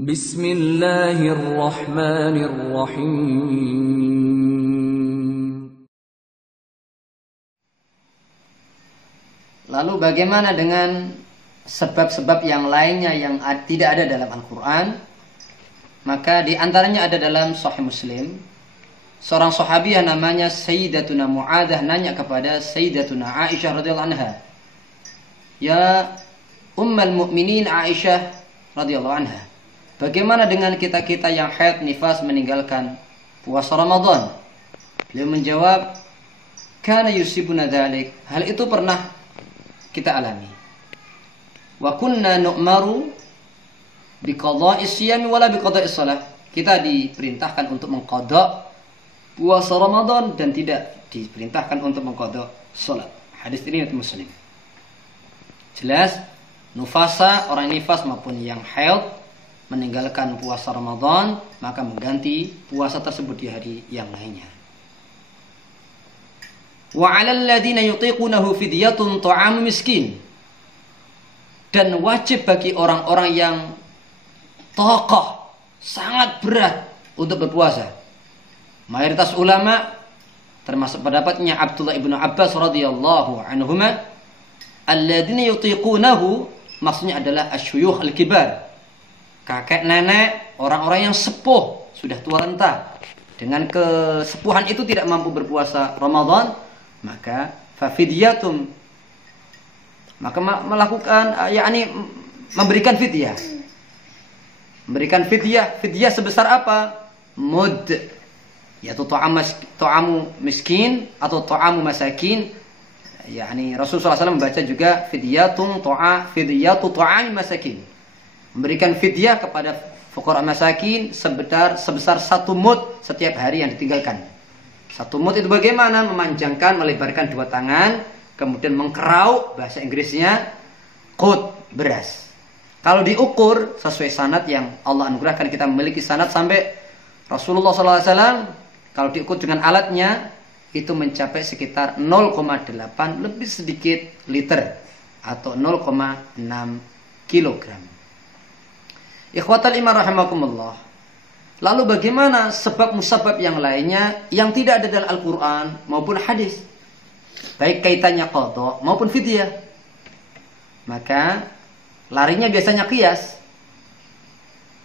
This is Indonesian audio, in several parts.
Bismillahirrahmanirrahim. Lalu bagaimana dengan sebab-sebab yang lainnya yang tidak ada dalam Al-Quran? Maka di antaranya ada dalam Sahih Muslim. Seorang sahabiah namanya Sayyidatuna Mu'adah nanya kepada Sayyidatuna Aisyah radhiyallahu anha, "Ya Ummul Mukminin Aisyah radhiyallahu anha, bagaimana dengan kita-kita yang haid nifas meninggalkan puasa Ramadan?" Beliau menjawab, "Kana yusibuna dzalik." Hal itu pernah kita alami. "Wa kunna nu'maru biqadha'is siyami wala biqadha'is shalah." Kita diperintahkan untuk mengqadha puasa Ramadan dan tidak diperintahkan untuk mengqadha salat. Hadis ini riwayat Muslim. Jelas, nufasa, orang nifas maupun yang haid meninggalkan puasa Ramadan, maka mengganti puasa tersebut di hari yang lainnya. Wa 'alal ladzina yutiqunahu fidyatun ta'amu miskin. Dan wajib bagi orang-orang yang tokoh sangat berat untuk berpuasa. Mayoritas ulama termasuk pendapatnya Abdullah ibnu Abbas radhiyallahu anhuma, alladzina yutiqunahu maksudnya adalah asyuyukh al-kibar, kakek nenek, orang-orang yang sepuh, sudah tua renta, dengan kesepuhan itu tidak mampu berpuasa Ramadan, maka fafidyatum, maka melakukan yakni memberikan fidyah. Memberikan fidyah, fidyah sebesar apa? Mud, yaitu ta'amu miskin atau ta'amu masakin. yakni Rasulullah SAW membaca juga fidyatu ta'ami masakin, memberikan fidyah kepada fuqara masakin sebesar 1 mud setiap hari yang ditinggalkan. 1 mud itu bagaimana? Memanjangkan, melebarkan 2 tangan, kemudian mengkerau, bahasa Inggrisnya qut, beras. Kalau diukur sesuai sanad yang Allah anugerahkan, kita memiliki sanad sampai Rasulullah SAW, kalau diukur dengan alatnya itu mencapai sekitar 0,8 lebih sedikit liter atau 0,6 kilogram. Ikhwatal iman rahimakumullah. Lalu bagaimana sebab musabab yang lainnya yang tidak ada dalam Al-Quran maupun hadis, baik kaitannya qadha maupun fidyah? Maka larinya biasanya qiyas.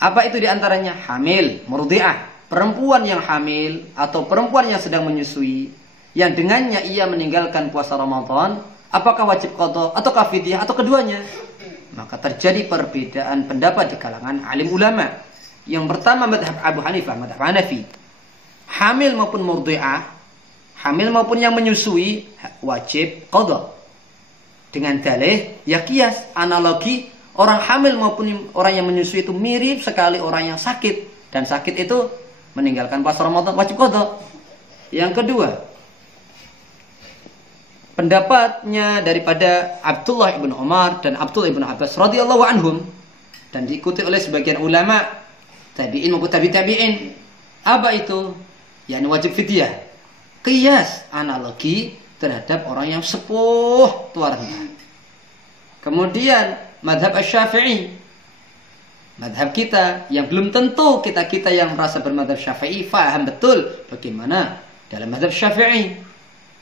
Apa itu diantaranya? Hamil, murdi'ah, perempuan yang hamil atau perempuan yang sedang menyusui, yang dengannya ia meninggalkan puasa Ramadan, apakah wajib qadha ataukah fidyah atau keduanya? Maka terjadi perbedaan pendapat di kalangan alim ulama. Yang pertama madhab Abu Hanifah, madhab Hanafi, hamil maupun murdi'ah, hamil maupun yang menyusui wajib qadha. Dengan dalih ya qiyas, analogi, orang hamil maupun orang yang menyusui itu mirip sekali orang yang sakit, dan sakit itu meninggalkan puasa Ramadan wajib qadha. Yang kedua, pendapatnya daripada Abdullah ibn Umar dan Abdullah ibn Abbas radhiyallahu anhum, dan diikuti oleh sebagian ulama tabi'in maupun tabi'in. Apa itu? Yani wajib fidyah. Qiyas, analogi terhadap orang yang sepuh, tua renta. Kemudian madhab Asy-Syafi'i, madhab kita yang belum tentu kita yang merasa bermadhab Syafi'i faham betul bagaimana dalam madhab Syafi'i.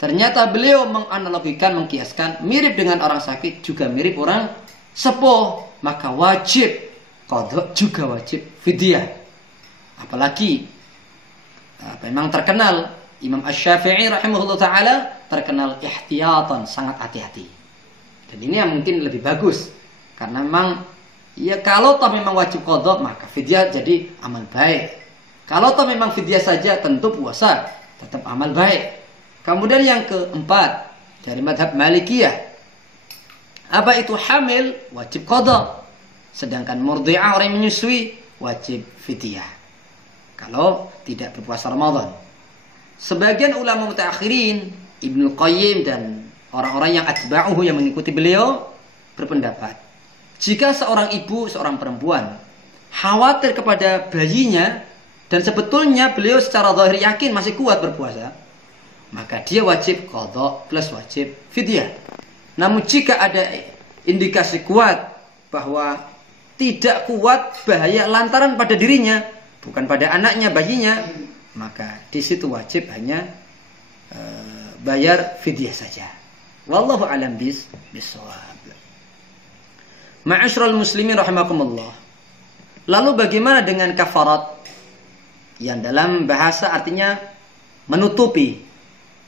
Ternyata beliau menganalogikan, mengkiaskan, mirip dengan orang sakit juga mirip orang sepuh, maka wajib qadha juga wajib fidyah. Apalagi memang terkenal Imam Asy-Syafi'i rahimahullah ta'ala terkenal ihtiyatan, sangat hati-hati. Dan ini yang mungkin lebih bagus, karena memang ya kalau toh memang wajib qadha, maka fidyah jadi amal baik. Kalau toh memang fidyah saja, tentu puasa tetap amal baik. Kemudian yang keempat dari madhab Malikiyah, apa itu? Hamil wajib qadha, sedangkan murdi'ah, orang yang menyusui, wajib fidyah kalau tidak berpuasa Ramadan. Sebagian ulama mutaakhirin, Ibnu Qayyim dan orang-orang yang atba'uhu yang mengikuti beliau berpendapat, jika seorang ibu, seorang perempuan khawatir kepada bayinya dan sebetulnya beliau secara zahir yakin masih kuat berpuasa, maka dia wajib qadha plus wajib fidyah. Namun jika ada indikasi kuat bahwa tidak kuat bahaya lantaran pada dirinya, bukan pada anaknya, bayinya, maka di situ wajib hanya bayar fidyah saja. Wallahu a'lam bishawab. Ma'asyiral muslimin rahimakumullah. Lalu bagaimana dengan kafarat? Yang dalam bahasa artinya menutupi,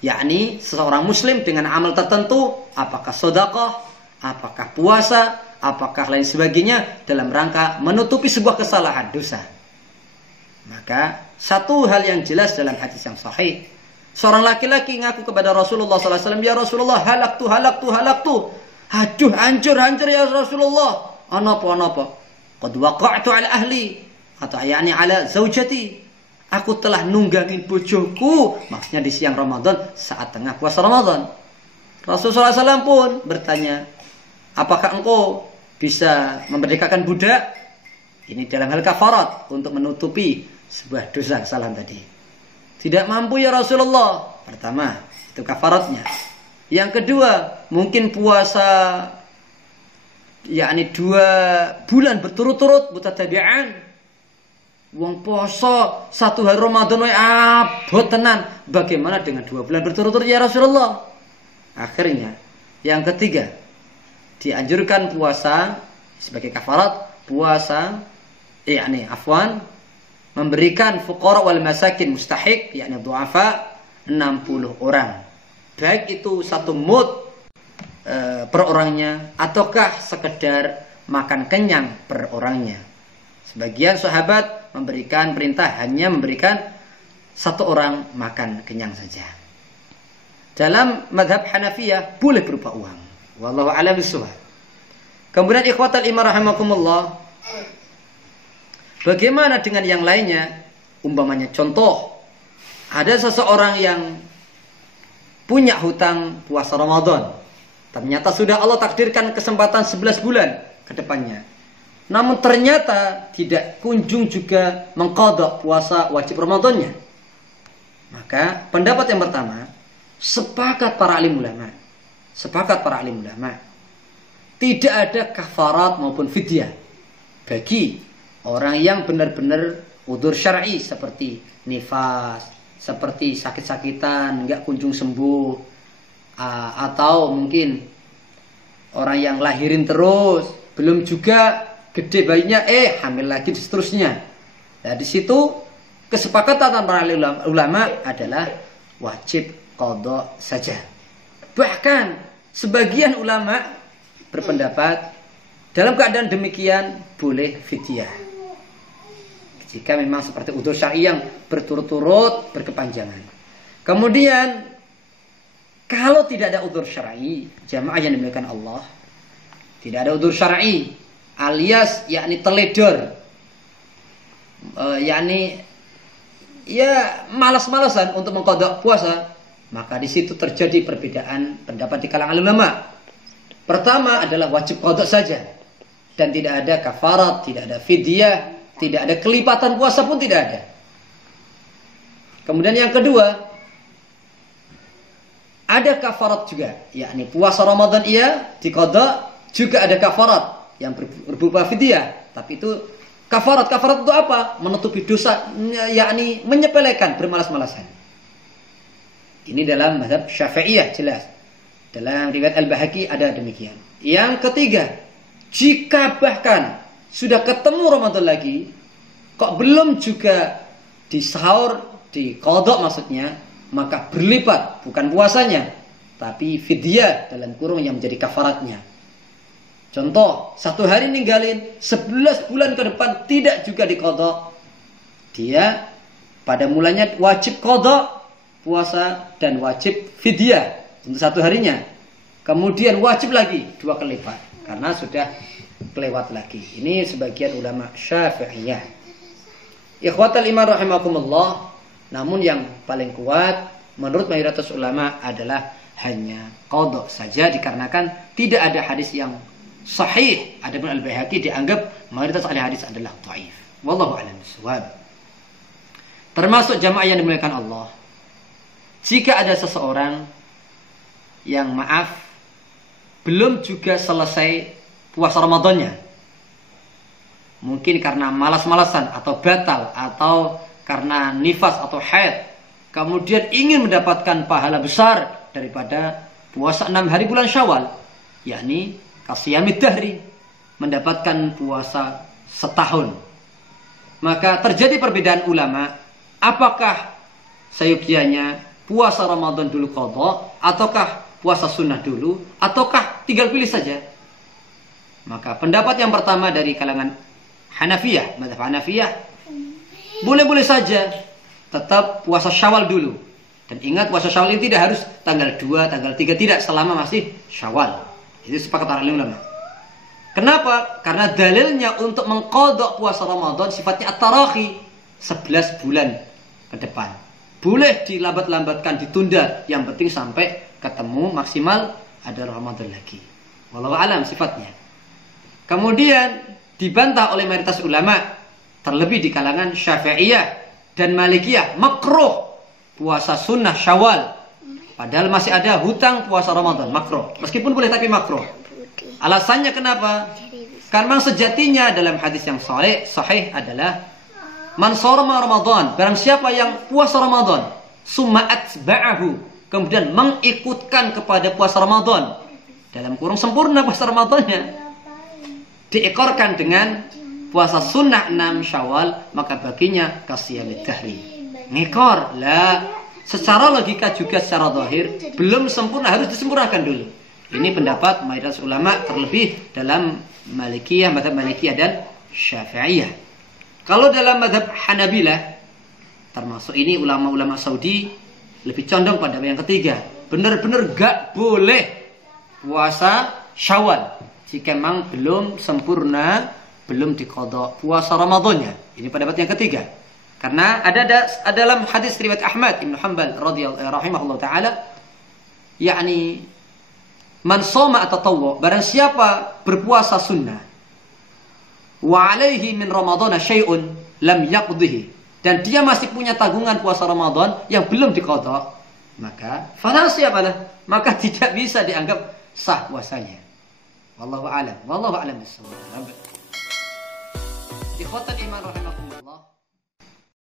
yakni seseorang muslim dengan amal tertentu, apakah sedekah, apakah puasa, apakah lain sebagainya, dalam rangka menutupi sebuah kesalahan, dosa. Maka satu hal yang jelas dalam hadis yang sahih, seorang laki-laki ngaku kepada Rasulullah SAW, ya Rasulullah, halaktu. Aduh, hancur ya Rasulullah. Anapa? Qad waqa'tu ala ahli, atau yakni ala zaujati. Aku telah nunggangin bojoku, maksudnya di siang Ramadan saat tengah puasa Ramadan. Rasulullah SAW pun bertanya, apakah engkau bisa memerdekakan budak? Ini dalam hal kafarat untuk menutupi sebuah dosa kesalahan tadi. Tidak mampu ya Rasulullah. Pertama, itu kafaratnya. Yang kedua, mungkin puasa yakni 2 bulan berturut-turut mutatabi'an. Wong poso 1 hari Ramadan wae abot tenan. Bagaimana dengan 2 bulan berturut-turut ya Rasulullah? Akhirnya, yang ketiga, dianjurkan puasa sebagai kafarat, puasa memberikan fuqara wal masakin mustahiq, yakni du'afa 60 orang. Baik itu 1 mud per orangnya, ataukah sekedar makan kenyang per orangnya. Sebagian sahabat memberikan perintah hanya memberikan 1 orang makan kenyang saja. Dalam madhab Hanafiyah boleh berupa uang. Wallahu a'lam bishawab. Kemudian ikhwatal iman rahimakumullah, bagaimana dengan yang lainnya? Umpamanya contoh, ada seseorang yang punya hutang puasa Ramadan. Ternyata sudah Allah takdirkan kesempatan 11 bulan ke depannya. Namun ternyata tidak kunjung juga mengqadha puasa wajib Ramadannya. Maka pendapat yang pertama, sepakat para alim ulama, tidak ada kafarat maupun fidyah bagi orang yang benar-benar udzur syar'i seperti nifas, seperti sakit-sakitan nggak kunjung sembuh, atau mungkin orang yang lahirin terus, belum juga gede bayinya, hamil lagi dan seterusnya. Nah, di situ kesepakatan para ulama adalah wajib qadha saja. Bahkan sebagian ulama berpendapat dalam keadaan demikian boleh fidyah. Jika memang seperti udzur syar'i yang berturut-turut berkepanjangan. Kemudian kalau tidak ada udzur syar'i, jamaah yang dimuliakan Allah, tidak ada udzur syar'i alias yakni teledor, yakni ya malas-malasan untuk mengqadha puasa, maka di situ terjadi perbedaan pendapat di kalangan ulama. Pertama adalah wajib qadha saja dan tidak ada kafarat, tidak ada fidyah, tidak ada kelipatan puasa pun tidak ada. Kemudian yang kedua, ada kafarat juga, yakni puasa Ramadan diqadha, juga ada kafarat yang berupa fidyah. Tapi itu kafarat itu apa? Menutupi dosa, yakni menyepelekan, bermalas-malasan. Ini dalam mazhab Syafi'iyah jelas. Dalam riwayat Al-Bahaqi ada demikian. Yang ketiga, jika bahkan sudah ketemu Ramadan lagi, kok belum juga disahur, diqadha maksudnya, maka berlipat, bukan puasanya, tapi fidyah dalam kurung yang menjadi kafaratnya. Contoh, 1 hari ninggalin 11 bulan ke depan tidak juga diqadha. Dia pada mulanya wajib qadha puasa dan wajib fidyah untuk 1 harinya. Kemudian wajib lagi 2 kali lipat karena sudah kelewat lagi. Ini sebagian ulama Syafi'iyah. Ikhwatal iman rahimakumullah, namun yang paling kuat menurut mayoritas ulama adalah hanya qadha saja, dikarenakan tidak ada hadis yang sahih. Adapun Al-Baihaqi dianggap mayoritas ahli hadis adalah dhaif. Wallahu a'lam bishawab. Termasuk jamaah yang dimuliakan Allah, jika ada seseorang yang belum juga selesai puasa Ramadannya, mungkin karena malas-malasan atau batal atau karena nifas atau haid, kemudian ingin mendapatkan pahala besar daripada puasa 6 hari bulan Syawal, yakni kasiyamid dahri, mendapatkan puasa setahun, maka terjadi perbedaan ulama, apakah seyogianya puasa Ramadan dulu qadha, ataukah puasa sunnah dulu, ataukah tinggal pilih saja. Maka pendapat yang pertama dari kalangan Hanafiyah, mazhab Hanafiyah, boleh-boleh saja tetap puasa Syawal dulu. Dan ingat, puasa Syawal ini tidak harus tanggal 2, tanggal 3, tidak, selama masih Syawal. Itu sepakat para ulama. Kenapa? Karena dalilnya untuk mengqadha puasa Ramadan sifatnya at-tarahi, 11 bulan ke depan. Boleh dilambat-lambatkan, ditunda, yang penting sampai ketemu maksimal ada Ramadan lagi. Wallahu alam sifatnya. Kemudian dibantah oleh mayoritas ulama, terlebih di kalangan Syafi'iyah dan Malikiyah, makruh puasa sunnah Syawal, padahal masih ada hutang puasa Ramadan, makruh. Meskipun boleh tapi makruh. Alasannya kenapa? Karena sejatinya dalam hadis yang sahih adalah man shoma Ramadan, barang siapa yang puasa Ramadan, summa atba'ahu, kemudian mengikutkan kepada puasa Ramadan, dalam kurung sempurna puasa Ramadannya, diekorkan dengan puasa sunnah 6 Syawal, maka baginya kasiyamid dahri. Ngekor lah, secara logika juga secara zahir belum sempurna, harus disempurnakan dulu. Ini pendapat mayoritas ulama, terlebih dalam Malikiyah, mazhab Malikiyah dan Syafi'iyah. Kalau dalam mazhab Hanabilah, termasuk ini ulama-ulama Saudi, lebih condong pada yang ketiga, benar-benar gak boleh puasa Syawal jika memang belum sempurna, belum diqadha puasa Ramadannya. Ini pendapat yang ketiga. Karena ada dalam hadis riwayat Ahmad Ibn Hanbal rahimahullah taala, yakni man shoma at-tatawwu, barang siapa berpuasa sunnah, wa alaihi min ramadhana syai'un lam yaqdihi, dan dia masih punya tanggungan puasa Ramadan yang belum diqadha, maka fala siyabalah, maka tidak bisa dianggap sah puasanya. Wallahu a'lam. Wallahu a'lam bissawab. Ikhwatal iman rahimakumullah.